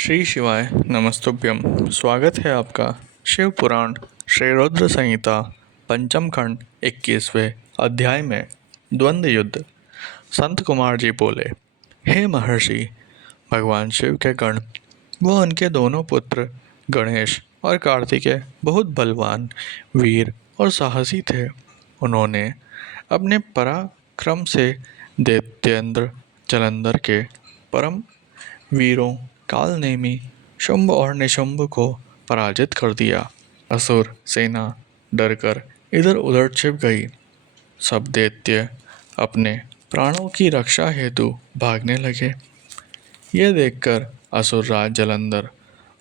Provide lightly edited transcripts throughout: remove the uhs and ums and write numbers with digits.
श्री शिवाय नमस्तुभ्यम। स्वागत है आपका शिव पुराण श्री रुद्र संहिता पंचम खंड 21वें अध्याय में द्वंद्व युद्ध। संत कुमार जी बोले, हे महर्षि, भगवान शिव के गण व उनके दोनों पुत्र गणेश और कार्तिकेय बहुत बलवान, वीर और साहसी थे। उन्होंने अपने पराक्रम से दैत्येंद्र जलंधर के परम वीरों कालनेमी शुंभ और निशुंभ को पराजित कर दिया। असुर सेना डरकर इधर उधर छिप गई। सब दैत्य अपने प्राणों की रक्षा हेतु भागने लगे। यह देखकर असुर राज जलंधर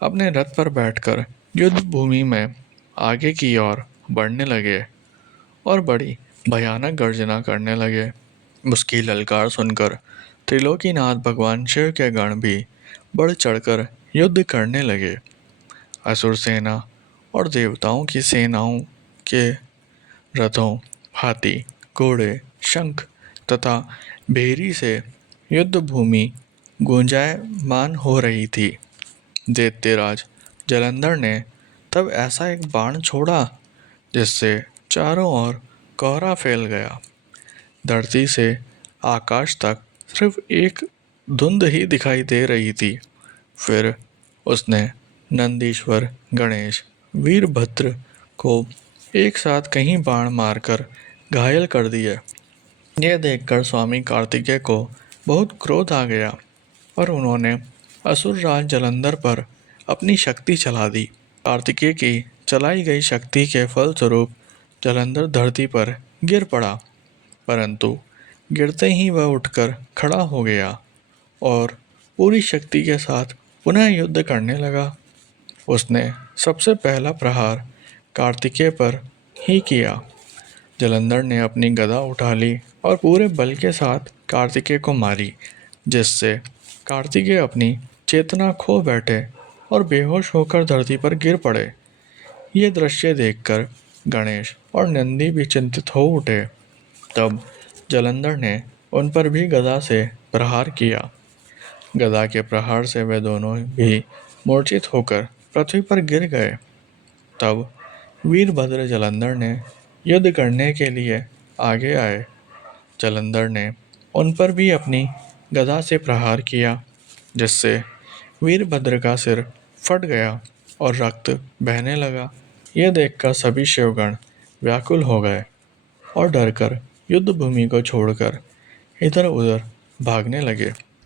अपने रथ पर बैठकर युद्ध भूमि में आगे की ओर बढ़ने लगे और बड़ी भयानक गर्जना करने लगे। उसकी ललकार सुनकर त्रिलोकीनाथ भगवान शिव के गण भी बढ़ चढ़कर युद्ध करने लगे। असुर सेना और देवताओं की सेनाओं के रथों, हाथी, घोड़े, शंख तथा भेरी से युद्ध भूमि गुंजायमान हो रही थी। दैत्यराज जलंधर ने तब ऐसा एक बाण छोड़ा जिससे चारों ओर कोहरा फैल गया। धरती से आकाश तक सिर्फ एक धुंध ही दिखाई दे रही थी। फिर उसने नंदीश्वर, गणेश, वीरभद्र को एक साथ कहीं बाण मारकर घायल कर दिया। यह देखकर स्वामी कार्तिकेय को बहुत क्रोध आ गया और उन्होंने असुर राज जलंधर पर अपनी शक्ति चला दी। कार्तिकेय की चलाई गई शक्ति के फलस्वरूप जलंधर धरती पर गिर पड़ा, परंतु गिरते ही वह उठकर खड़ा हो गया और पूरी शक्ति के साथ पुनः युद्ध करने लगा। उसने सबसे पहला प्रहार कार्तिकेय पर ही किया। जलंधर ने अपनी गदा उठा ली और पूरे बल के साथ कार्तिकेय को मारी, जिससे कार्तिकेय अपनी चेतना खो बैठे और बेहोश होकर धरती पर गिर पड़े। ये दृश्य देखकर गणेश और नंदी भी चिंतित हो उठे। तब जलंधर ने उन पर भी गदा से प्रहार किया। गदा के प्रहार से वे दोनों भी मूर्छित होकर पृथ्वी पर गिर गए। तब वीरभद्र जलंधर ने युद्ध करने के लिए आगे आए। जलंधर ने उन पर भी अपनी गदा से प्रहार किया, जिससे वीरभद्र का सिर फट गया और रक्त बहने लगा। यह देखकर सभी शिवगण व्याकुल हो गए और डरकर युद्ध भूमि को छोड़कर इधर उधर भागने लगे।